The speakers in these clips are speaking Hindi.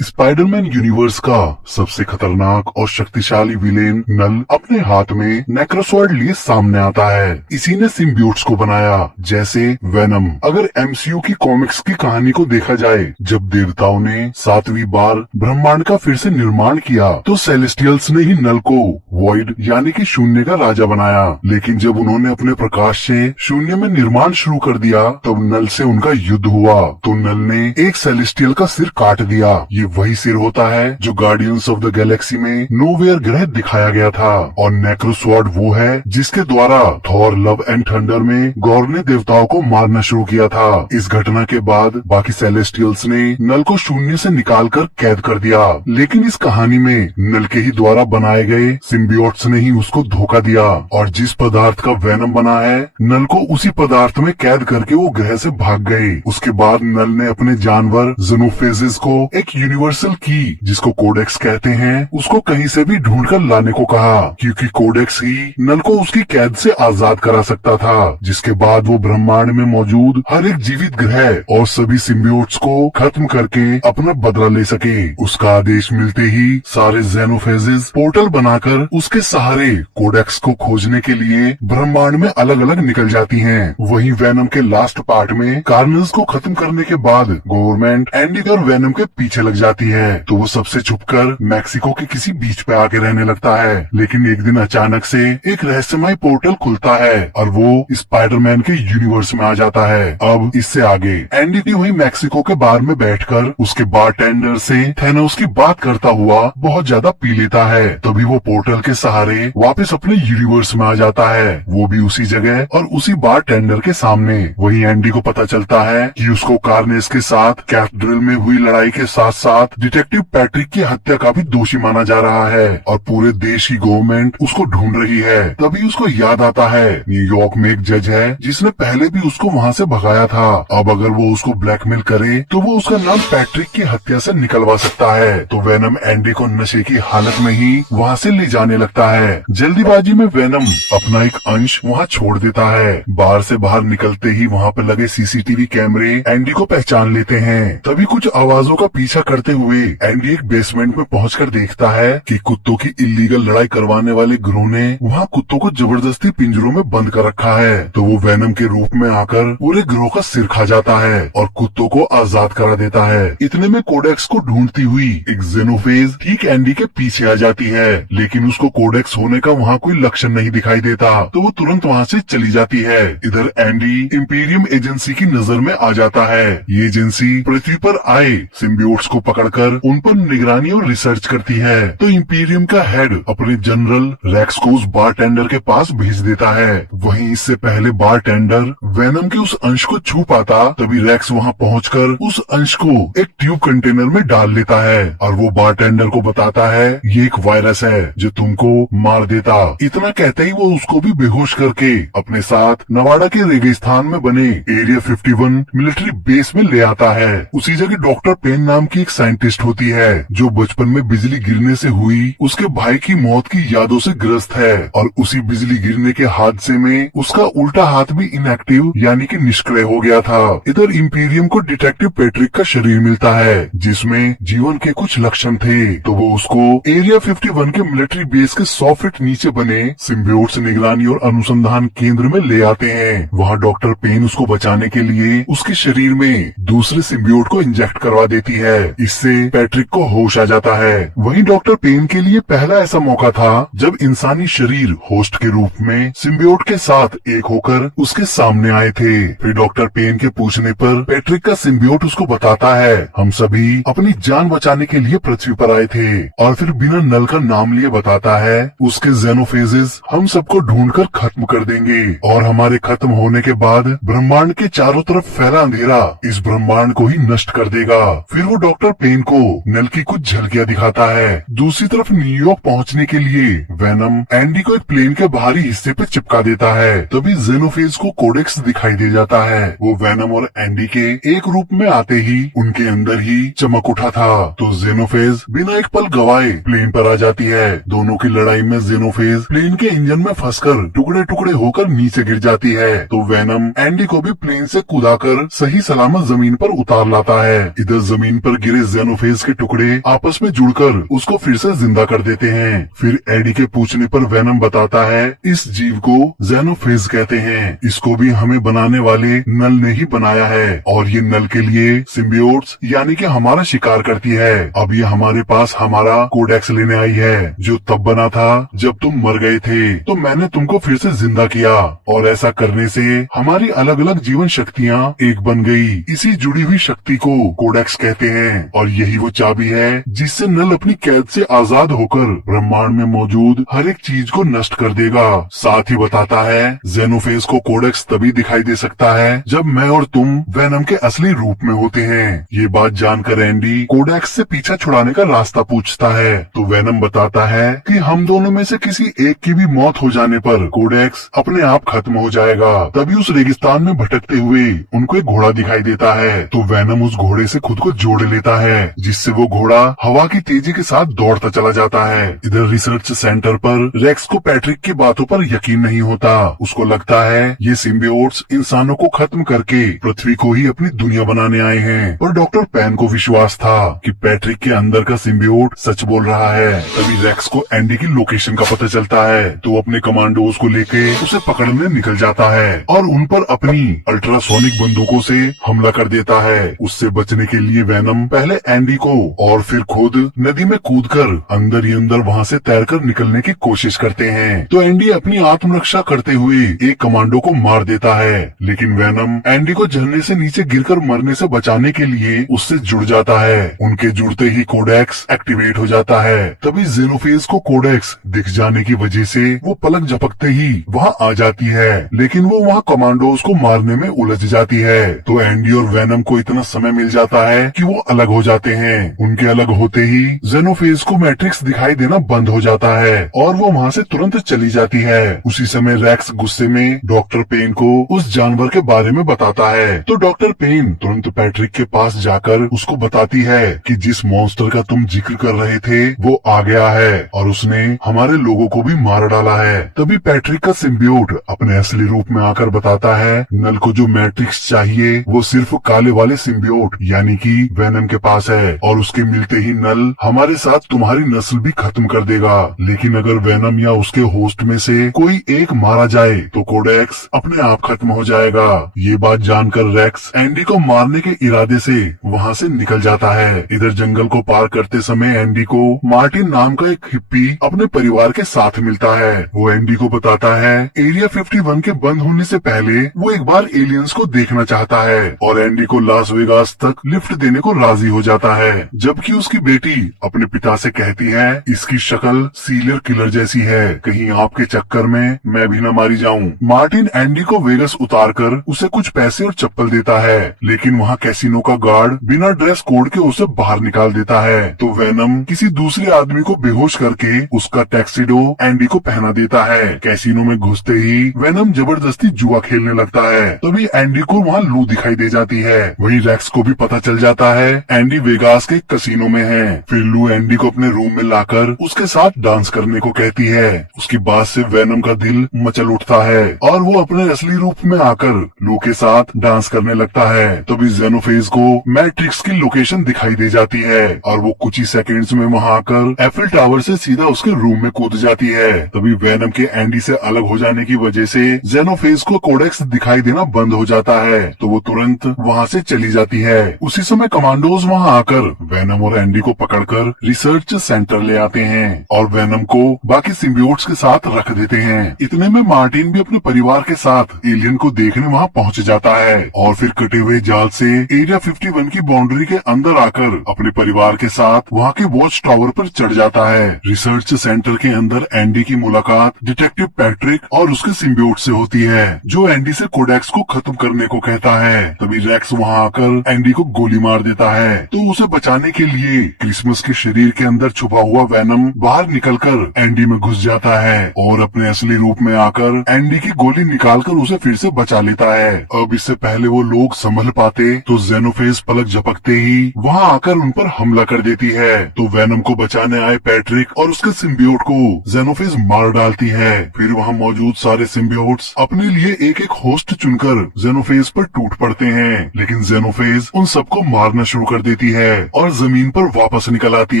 स्पाइडरमैन यूनिवर्स का सबसे खतरनाक और शक्तिशाली विलेन नल अपने हाथ में नेक्रोसॉर्ड लिए सामने आता है। इसी ने सिम्बियोट्स को बनाया, जैसे वेनम। अगर एमसीयू की कॉमिक्स की कहानी को देखा जाए, जब देवताओं ने 7वीं बार ब्रह्मांड का फिर से निर्माण किया, तो सेलेस्टियल्स ने ही नल को वॉइड यानी कि शून्य का राजा बनाया। लेकिन जब उन्होंने अपने प्रकाश से शून्य में निर्माण शुरू कर दिया, तब नल से उनका युद्ध हुआ, तो नल ने एक सेलेस्टियल का सिर काट दिया। ये वही सिर होता है जो गार्डियंस ऑफ द गैलेक्सी में नोवेयर ग्रह दिखाया गया था, और नेक्रोसॉर्ड वो है जिसके द्वारा थॉर लव एंड थंडर में गॉर ने देवताओं को मारना शुरू किया था। इस घटना के बाद बाकी सेलेस्टियल्स ने नल को शून्य से निकालकर कैद कर दिया, लेकिन इस कहानी में नल के ही द्वारा बनाए गए सिम्बियोट्स ने ही उसको धोखा दिया, और जिस पदार्थ का वेनम बना है, नल को उसी पदार्थ में कैद करके वो ग्रह से भाग गए। उसके बाद नल ने अपने जानवर ज़ेनोफेजेस को एक यूनिवर्सल की, जिसको कोडेक्स कहते हैं, उसको कहीं से भी ढूंढ कर लाने को कहा, क्योंकि कोडेक्स ही नल को उसकी कैद से आजाद करा सकता था। जिसके बाद वो ब्रह्मांड में मौजूद हर एक जीवित ग्रह और सभी सिम्बियोट्स को खत्म करके अपना बदला ले सके। उसका आदेश मिलते ही सारे ज़ेनोफेजेस पोर्टल बनाकर उसके सहारे कोडेक्स को खोजने के लिए ब्रह्मांड में अलग अलग निकल जाती हैं। वहीं वेनम के लास्ट पार्ट में कार्नल्स को खत्म करने के बाद गवर्नमेंट एंडी और वेनम के पीछे लग जाती है, तो वो सबसे छुपकर मैक्सिको के किसी बीच पे आके रहने लगता है। लेकिन एक दिन अचानक से एक रहस्यमय पोर्टल खुलता है और वो स्पाइडरमैन के यूनिवर्स में आ जाता है। अब इससे आगे एंडी भी वही मैक्सिको के बार में बैठकर उसके बारटेंडर से थैनोस की बात करता हुआ बहुत ज्यादा पी लेता है। तभी वो पोर्टल के सहारे वापस अपने यूनिवर्स में आ जाता है, वो भी उसी जगह और उसी बारटेंडर के सामने। वहीं एंडी को पता चलता है कि उसको कार्नेस के साथ कैथेड्रल में हुई लड़ाई के साथ साथ डिटेक्टिव पैट्रिक की हत्या का भी दोषी माना जा रहा है, और पूरे देश की गवर्नमेंट उसको ढूंढ रही है। तभी उसको याद आता है न्यूयॉर्क में एक जज है जिसने पहले भी उसको वहाँ से भगाया था। अब अगर वो उसको ब्लैकमेल करे तो वो उसका नाम पैट्रिक की हत्या से निकलवा सकता है। तो वेनम एंडी को नशे की हालत में ही वहाँ से ले जाने लगता है। जल्दीबाजी में वेनम अपना एक अंश वहाँ छोड़ देता है। बार से बाहर निकलते ही वहाँ पे लगे सीसीटीवी कैमरे एंडी को पहचान लेते हैं। तभी कुछ आवाजों का पीछा करते हुए एंडी एक बेसमेंट में पहुंचकर देखता है कि कुत्तों की इलीगल लड़ाई करवाने वाले गिरोह ने वहाँ कुत्तों को जबरदस्ती पिंजरों में बंद कर रखा है। तो वो वेनम के रूप में आकर पूरे गिरोह का सिर खा जाता है और कुत्तों को आजाद करा देता है। इतने में कोडेक्स को ढूंढती हुई एक ज़ेनोफेज ठीक एंडी के पीछे आ जाती है, लेकिन उसको कोडेक्स होने का वहाँ कोई लक्षण नहीं दिखाई देता, तो वो तुरंत वहाँ से चली जाती है। इधर एंडी इंपीरियम एजेंसी की नजर में आ जाता है। ये एजेंसी पृथ्वी पर आए सिम्बियोट्स को पकड़कर उन पर निगरानी और रिसर्च करती है। तो इंपीरियम का हेड अपने जनरल रेक्स को उस बारटेंडर के पास भेज देता है। वहीं इससे पहले बारटेंडर वेनम के उस अंश को छू पाता, तभी रेक्स वहां पहुंचकर उस अंश को एक ट्यूब कंटेनर में डाल लेता है, और वो बारटेंडर को बताता है ये एक वायरस है जो तुमको मार देता। इतना कहते ही वो उसको भी बेहोश करके अपने साथ नवाडा के रेगिस्तान में बने एरिया 51 मिलिट्री बेस में ले आता है। उसी जगह डॉक्टर पेन नाम की एक साइंटिस्ट होती है जो बचपन में बिजली गिरने से हुई उसके भाई की मौत की यादों से ग्रस्त है, और उसी बिजली गिरने के हादसे में उसका उल्टा हाथ भी इनएक्टिव यानी कि निष्क्रिय हो गया था। इधर इंपीरियम को डिटेक्टिव पैट्रिक का शरीर मिलता है जिसमें जीवन के कुछ लक्षण थे, तो वो उसको एरिया 51 के मिलिट्री बेस के 100 फीट नीचे बने सिम्बियोट्स निगरानी और अनुसंधान केंद्र में ले आते हैं। वहाँ डॉक्टर पेन उसको बचाने के लिए उसके शरीर में दूसरे सिम्बियोट को इंजेक्ट करवा देती है। इससे पैट्रिक को होश आ जाता है। वहीं डॉक्टर पेन के लिए पहला ऐसा मौका था जब इंसानी शरीर होस्ट के रूप में सिम्बियोट के साथ एक होकर उसके सामने आए थे। फिर डॉक्टर पेन के पूछने पर पैट्रिक का सिम्बियोट उसको बताता है हम सभी अपनी जान बचाने के लिए पृथ्वी पर आए थे, और फिर बिना नल का नाम लिए बताता है उसके ज़ेनोफेजेस हम सबको ढूंढकर खत्म कर देंगे, और हमारे खत्म होने के बाद ब्रह्मांड के चारों तरफ फैला अंधेरा इस ब्रह्मांड को ही नष्ट कर देगा। फिर वो डॉक्टर पेन को नल की कुछ झलकियां दिखाता है। दूसरी तरफ न्यूयॉर्क पहुंचने के लिए वेनम एंडी को एक प्लेन के बाहरी हिस्से पे चिपका देता है। तभी ज़ेनोफेज को कोडेक्स दिखाई दे जाता है। वो वेनम और एंडी के एक रूप में आते ही उनके अंदर ही चमक उठा था, तो ज़ेनोफेज बिना एक पल गवाए प्लेन पर आ जाती है। दोनों की लड़ाई में ज़ेनोफेज प्लेन के इंजन में फंसकर टुकड़े टुकड़े होकर नीचे गिर जाती है, तो वेनम एंडी को भी प्लेन से कूदाकर सही सलामत जमीन पर उतार लाता है। इधर जमीन पर गिरे जेनोफेज के टुकड़े आपस में जुड़कर उसको फिर से जिंदा कर देते हैं। फिर एडी के पूछने पर वेनम बताता है इस जीव को जेनोफेज कहते हैं, इसको भी हमें बनाने वाले नल ने ही बनाया है और ये नल के लिए सिम्बियोट्स यानी कि हमारा शिकार करती है। अब ये हमारे पास हमारा कोडेक्स लेने आई है जो तब बना था जब तुम मर गए थे, तो मैंने तुमको फिर से जिंदा किया और ऐसा करने से हमारी अलग अलग जीवन शक्तियाँ एक बन गई। इसी जुड़ी हुई शक्ति को कोडेक्स कहते हैं और यही वो चाबी है जिससे नल अपनी कैद से आजाद होकर ब्रह्मांड में मौजूद हर एक चीज को नष्ट कर देगा। साथ ही बताता है जेनोफेज को कोडेक्स तभी दिखाई दे सकता है जब मैं और तुम वेनम के असली रूप में होते हैं। ये बात जानकर एंडी कोडेक्स से पीछा छुड़ाने का रास्ता पूछता है तो वेनम बताता है कि हम दोनों में से किसी एक की भी मौत हो जाने पर कोडेक्स अपने आप खत्म हो जाएगा। तभी उस रेगिस्तान में भटकते हुए उनको एक घोड़ा दिखाई देता है तो वेनम उस घोड़े से खुद को जोड़ लेता है जिससे वो घोड़ा हवा की तेजी के साथ दौड़ता चला जाता है। इधर रिसर्च सेंटर पर रेक्स को पैट्रिक की बातों पर यकीन नहीं होता। उसको लगता है ये सिम्बियोट्स इंसानों को खत्म करके पृथ्वी को ही अपनी दुनिया बनाने आए हैं, पर डॉक्टर पैन को विश्वास था कि पैट्रिक के अंदर का सिम्बियोट सच बोल रहा है। तभी रेक्स को एंडी की लोकेशन का पता चलता है तो अपने कमांडोज को लेके उसे पकड़ने निकल जाता है और उन पर अपनी अल्ट्रासोनिक बंदूकों से हमला कर देता है। उससे बचने के लिए वेनम पहले एंडी को और फिर खुद नदी में कूदकर अंदर ही अंदर वहाँ से तैरकर निकलने की कोशिश करते हैं। तो एंडी अपनी आत्मरक्षा करते हुए एक कमांडो को मार देता है, लेकिन वेनम एंडी को झरने से नीचे गिरकर मरने से बचाने के लिए उससे जुड़ जाता है। उनके जुड़ते ही कोडेक्स एक्टिवेट हो जाता है। तभी जेनोफेज को कोडेक्स दिख जाने की वजह से वो पलक झपकते ही वहाँ आ जाती है, लेकिन वो वहाँ कमांडोज को मारने में उलझ जाती है। तो एंडी और वेनम को इतना समय मिल जाता है कि वो अलग हो जाते हैं। उनके अलग होते ही जेनोफेज को मैट्रिक्स दिखाई देना बंद हो जाता है और वो वहाँ से तुरंत चली जाती है। उसी समय रेक्स गुस्से में डॉक्टर पेन को उस जानवर के बारे में बताता है तो डॉक्टर पेन तुरंत पैट्रिक के पास जाकर उसको बताती है कि जिस मॉन्स्टर का तुम जिक्र कर रहे थे वो आ गया है और उसने हमारे लोगों को भी मार डाला है। तभी पैट्रिक का सिम्बियोट अपने असली रूप में आकर बताता है नल को जो मैट्रिक्स चाहिए वो सिर्फ काले वाले सिम्बियोट यानी कि वेनम के पास है और उसके मिलते ही नल हमारे साथ तुम्हारी नस्ल भी खत्म कर देगा। लेकिन अगर वेनम या उसके होस्ट में से कोई एक मारा जाए तो कोडेक्स अपने आप खत्म हो जाएगा। ये बात जानकर रेक्स एंडी को मारने के इरादे से वहाँ से निकल जाता है। इधर जंगल को पार करते समय एंडी को मार्टिन नाम का एक हिप्पी अपने परिवार के साथ मिलता है। वो एंडी को बताता है एरिया 51 के बंद होने से पहले वो एक बार एलियंस को देखना चाहता है और एंडी को लास वेगास तक लिफ्ट देने को राजी हो जाता है। जबकि उसकी बेटी अपने पिता से कहती है इसकी शक्ल सीरियल किलर जैसी है, कहीं आपके चक्कर में मैं भी न मारी जाऊं। मार्टिन एंडी को वेगस उतारकर उसे कुछ पैसे और चप्पल देता है, लेकिन वहाँ कैसीनो का गार्ड बिना ड्रेस कोड के उसे बाहर निकाल देता है। तो वेनम किसी दूसरे आदमी को बेहोश करके उसका टैक्सीडो एंडी को पहना देता है। कैसीनो में घुसते ही वेनम जबरदस्ती जुआ खेलने लगता है। तभी एंडी को वहाँ लू दिखाई दे जाती है। वहीं रेक्स को भी पता चल जाता है एंडी वेगास के कसीनो में है। फिर लू एंडी को अपने रूम में लाकर उसके साथ डांस करने को कहती है। उसकी बात से वेनम का दिल मचल उठता है और वो अपने असली रूप में आकर लू के साथ डांस करने लगता है। तभी जेनोफेज को मैट्रिक्स की लोकेशन दिखाई दे जाती है और वो कुछ ही सेकंड्स में वहाँ आकर एफिल टावर से सीधा उसके रूम में कूद जाती है। तभी वेनम के एंडी से अलग हो जाने की वजह से जेनोफेज को कोडेक्स दिखाई देना बंद हो जाता है, तो वो तुरंत वहाँ से चली जाती है। उसी समय कमांडोज वहाँ आकर वेनम और एंडी को पकड़कर रिसर्च सेंटर ले आते हैं और वेनम को बाकी सिम्बियोट्स के साथ रख देते हैं। इतने में मार्टिन भी अपने परिवार के साथ एलियन को देखने वहाँ पहुँच जाता है और फिर कटे हुए जाल से एरिया 51 की बाउंड्री के अंदर आकर अपने परिवार के साथ वहाँ के वॉच टावर पर चढ़ जाता है। रिसर्च सेंटर के अंदर एंडी की मुलाकात डिटेक्टिव पैट्रिक और उसके सिम्बियोट से होती है, जो एंडी से कोडेक्स को खत्म करने को कहता है। तभी रेक्स वहाँ आकर एंडी को गोली मार देता है, तो उसे बचाने के लिए क्रिसमस के शरीर के अंदर छुपा हुआ वेनम बाहर निकलकर एंडी में घुस जाता है और अपने असली रूप में आकर एंडी की गोली निकालकर उसे फिर से बचा लेता है। अब इससे पहले वो लोग संभल पाते तो जेनोफेज पलक झपकते ही वहाँ आकर उन पर हमला कर देती है। तो वेनम को बचाने आए पैट्रिक और उसके सिम्बियोट को जेनोफेज मार डालती है। फिर वहाँ मौजूद सारे सिम्बियोट्स अपने लिए एक एक होस्ट चुनकर जेनोफेज पर टूट पड़ते हैं, लेकिन जेनोफेज उन सबको मारना शुरू कर देती देती है और जमीन पर वापस निकल आती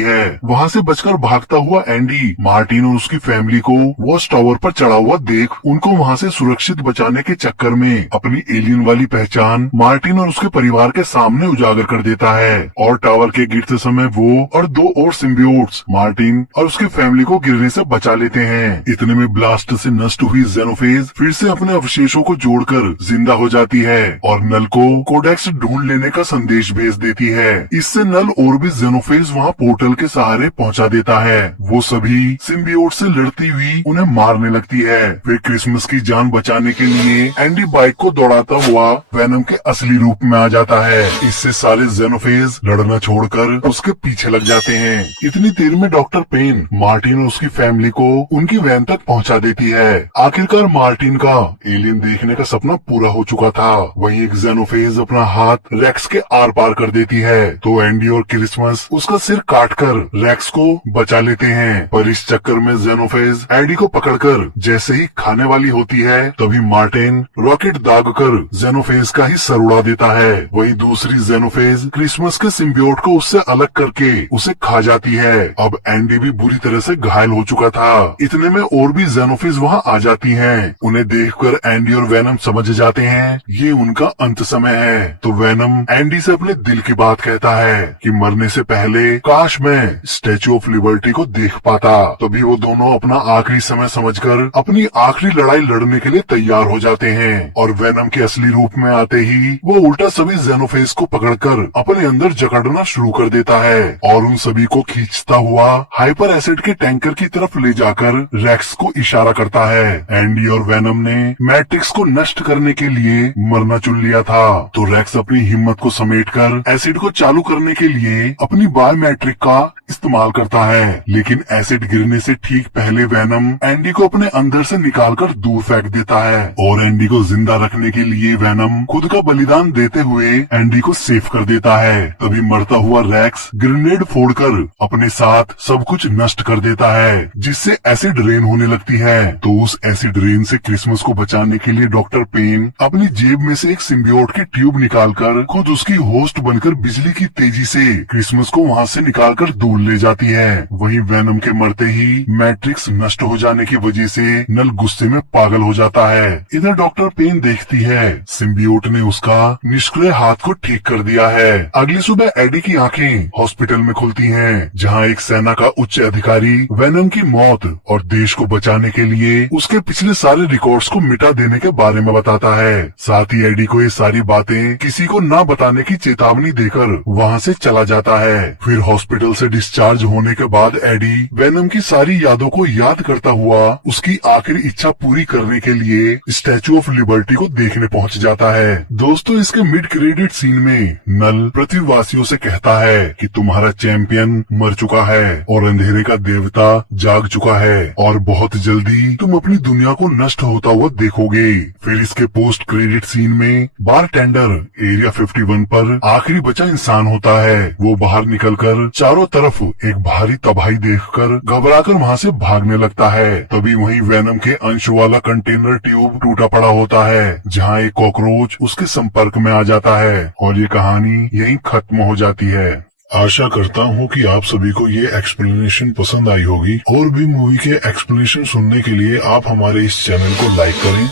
है। वहाँ से बचकर भागता हुआ एंडी मार्टिन और उसकी फैमिली को वॉच टावर पर चढ़ा हुआ देख उनको वहाँ से सुरक्षित बचाने के चक्कर में अपनी एलियन वाली पहचान मार्टिन और उसके परिवार के सामने उजागर कर देता है और टावर के गिरते समय वो और दो और सिम्बियोट्स मार्टिन और उसकी फैमिली को गिरने से बचा लेते हैं। इतने में ब्लास्ट से नष्ट हुई जेनोफेज फिर से अपने अवशेषों को जोड़कर जिंदा हो जाती है और नल को कोडेक्स ढूंढ लेने का संदेश भेज देती है। इससे नल और भी जेनोफेज वहाँ पोर्टल के सहारे पहुँचा देता है। वो सभी सिम्बियोट से लड़ती हुई उन्हें मारने लगती है। फिर क्रिसमस की जान बचाने के लिए एंडी बाइक को दौड़ाता हुआ वेनम के असली रूप में आ जाता है। इससे सारे जेनोफेज लड़ना छोड़कर उसके पीछे लग जाते हैं। इतनी देर में डॉक्टर पेन मार्टिन और उसकी फैमिली को उनकी वैन तक पहुंचा देती है। आखिरकार मार्टिन का एलियन देखने का सपना पूरा हो चुका था। वहीं एक जेनोफेज अपना हाथ रेक्स के आर पार कर देती है तो एंडी और क्रिसमस उसका सिर काटकर रेक्स को बचा लेते हैं। पर इस चक्कर में जेनोफेज एंडी को पकड़कर जैसे ही खाने वाली होती है तभी मार्टिन रॉकेट दागकर जेनोफेज का ही सर उड़ा देता है। वहीं दूसरी जेनोफेज क्रिसमस के सिम्बियोट को उससे अलग करके उसे खा जाती है। अब एंडी भी बुरी तरह से घायल हो चुका था। इतने में और भी जेनोफेज वहाँ आ जाती हैं। उन्हें देखकर एंडी और वेनम समझ जाते हैं ये उनका अंत समय है। तो वेनम एंडी से अपने दिल की बात कहता है कि मरने से पहले काश मैं स्टैचू ऑफ लिबर्टी को देख पाता। तभी वो दोनों अपना आखिरी समय समझकर अपनी आखिरी लड़ाई लड़ने के लिए तैयार हो जाते हैं और वेनम के असली रूप में आते ही वो उल्टा सभी जेनोफेज को पकड़कर अपने अंदर जकड़ना शुरू कर देता है और उन सभी को खींचता हुआ हाइपर एसिड के टैंकर की तरफ ले जाकर रेक्स को इशारा करता है। एंडी और वेनम ने मैट्रिक्स को नष्ट करने के लिए मरना चुन लिया था तो रेक्स अपनी हिम्मत को समेटकर एसिड को चालू करने के लिए अपनी बायोमेट्रिक का इस्तेमाल करता है। लेकिन एसिड गिरने से ठीक पहले वेनम एंडी को अपने अंदर से निकालकर दूर फेंक देता है और एंडी को जिंदा रखने के लिए वेनम खुद का बलिदान देते हुए एंडी को सेव कर देता है। तभी मरता हुआ रेक्स ग्रेनेड फोड़कर अपने साथ सब कुछ नष्ट कर देता है जिससे एसिड रेन होने लगती है। तो उस एसिड रेन से क्रिसमस को बचाने के लिए डॉक्टर पेन अपनी जेब में से एक सिम्बियोट की ट्यूब निकालकर खुद उसकी होस्ट बनकर बिजली की तेजी से क्रिसमस को वहाँ से निकालकर दूर ले जाती है। वहीं वेनम के मरते ही मैट्रिक्स नष्ट हो जाने की वजह से नल गुस्से में पागल हो जाता है। इधर डॉक्टर पेन देखती है सिम्बियोट ने उसका निष्क्रिय हाथ को ठीक कर दिया है। अगली सुबह एडी की आंखें हॉस्पिटल में खुलती हैं, जहां एक सेना का उच्च अधिकारी वेनम की मौत और देश को बचाने के लिए उसके पिछले सारे रिकॉर्ड्स को मिटा देने के बारे में बताता है। साथ ही एडी को ये सारी बातें किसी को न बताने की चेतावनी देकर वहां से चला जाता है। फिर हॉस्पिटल से डिस्चार्ज होने के बाद एडी वेनम की सारी यादों को याद करता हुआ उसकी आखिरी इच्छा पूरी करने के लिए स्टैचू ऑफ लिबर्टी को देखने पहुंच जाता है। दोस्तों, इसके मिड क्रेडिट सीन में नल पृथ्वीवासियों से कहता है कि तुम्हारा चैंपियन मर चुका है और अंधेरे का देवता जाग चुका है और बहुत जल्दी तुम अपनी दुनिया को नष्ट होता हुआ देखोगे। फिर इसके पोस्ट क्रेडिट सीन में बारटेंडर एरिया 51 पर आखिरी बचा इंसान होता है। वो बाहर निकलकर चारों तरफ एक भारी तबाही देखकर घबराकर वहाँ से भागने लगता है। तभी वहीं वेनम के अंश वाला कंटेनर ट्यूब टूटा पड़ा होता है, जहाँ एक कॉकरोच उसके संपर्क में आ जाता है और ये कहानी यहीं खत्म हो जाती है। आशा करता हूँ कि आप सभी को ये एक्सप्लेनेशन पसंद आई होगी। और भी मूवी के एक्सप्लेनेशन सुनने के लिए आप हमारे इस चैनल को लाइक करें,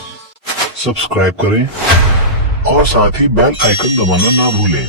सब्सक्राइब करें और साथ ही बेल आइकन दबाना ना भूलें।